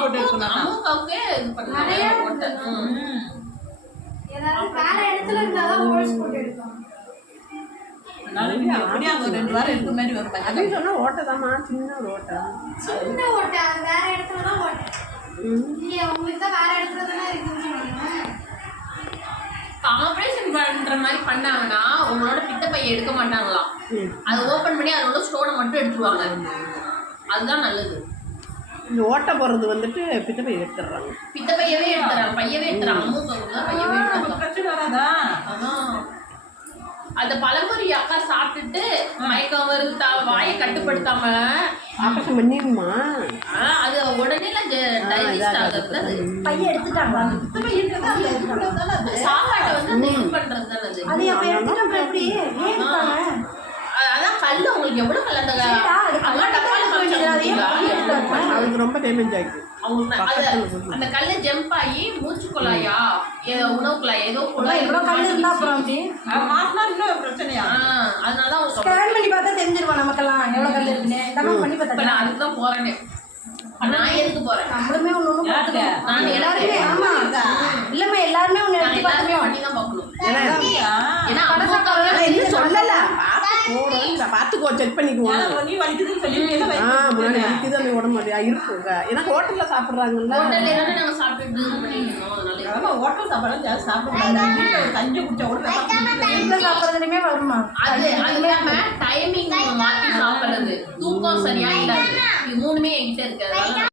போட்டு எடுக்கணும். அம்மாவுக்கே இது பண்ணாங்க. ஏதாவது வேற இடத்துல இருந்தாதான் ஹோல்ஸ் போட்டு எடுக்கணும். அப்படியே அங்க 2 வாரம் இருக்க மாதிரி வரும். அப்படின்னு சொன்னா ஓட்டதாமா, சின்ன ஒரு ஓட்டை. சின்ன ஓட்டை வேற இடத்துல தான் ஓட்டை. இல்லையா உங்களுக்கு தான் வேற இடத்துல தானே இருக்குன்னு சொன்னாங்க. ஆபரேஷன் பண்ற மாதிரி பண்ணாங்கன்னா உங்களோட பித்த பையை எடுக்க மாட்டாங்களாம். அதை ஓபன் பண்ணி அதோட ஸ்டோனை மட்டும் எடுத்துருவாங்க. அதுதான் நல்லது. இந்த ஓட்டை போடுறது வந்துட்டு பித்த பையை எடுத்துடுறாங்க. பித்த பையவே எடுத்துறாங்க, பையவே எடுத்துறாங்க. அம்மா பையவே எடுத்துறாங்க. பிரச்சனை வராதா? அதான் அந்த பழமுறை அக்கா சாப்பிட்டுட்டு மயக்கம் வருது, வாயை கட்டுப்படுத்தாம ஆபரேஷன் பண்ணிடுமா? அது உடனே டைஜஸ்ட் ஆகுறது. அது பைய எடுத்துட்டாங்களா? சாப்பாட்டை வந்து அந்த இது பண்றது தானே அது. அது அப்ப எடுத்துட்டா எப்படி அதான் கல்லு உங்களுக்கு எவ்வளவு கல் அந்த அம்மா டப்பால அவங்களுக்கு ரொம்ப டேமேஜ் ஆயிடுச்சு. அந்த கல்ல ஜம்ப் ஆகி மூச்சு குழாயா உணவு குழாய் ஏதோ குழாய் எவ்வளவு கல் இருந்தா அப்புறம் அப்படி மாட்டினா இன்னும் பிரச்சனையா? அதனால அவங்க ஸ்கேன் பண்ணி பார்த்தா தெரிஞ்சிருவோம் நமக்கெல்லாம் எவ்வளவு கல் இருக்குன்னு. இதெல்லாம் பண்ணி பார்த்தா நான் அதுதான் போறேனே. நான் எதுக்கு போறேன்? நம்மளுமே ஒண்ணு பார்த்துக்கோம். நான் எல்லாருமே ஆமா இல்லம்மா எல்லாருமே ஒண்ணு எடுத்து பார்த்துக்கோம். பண்ணி தான் பார்க்கணும். ஏன்னா என்ன சொல்லல, பார்த்துக்கோ, செக் பண்ணிக்குவோம். நீ வலிக்குதுன்னு சொல்லி முன்னாடி வலிக்குது அந்த உடம்பு இருக்குங்க. ஏன்னா ஹோட்டல்ல சாப்பிட்றாங்கல்ல. ஹோட்டல்ல இருந்து நாங்க சாப்பிட்டுட்டு பண்ணிக்கணும். அதனால ஹோட்டல் சாப்பாடு ஜாஸ்தி சாப்பிடுறாங்க. கஞ்சி குடிச்ச உடனே வீட்டுல சாப்பிட்றதுலயுமே வருமா? அது இல்லாம டைமிங் மாற்றி சாப்பிடுறது, தூக்கம் சரியா இல்லாது, இது 3மே என்கிட்ட இருக்கு.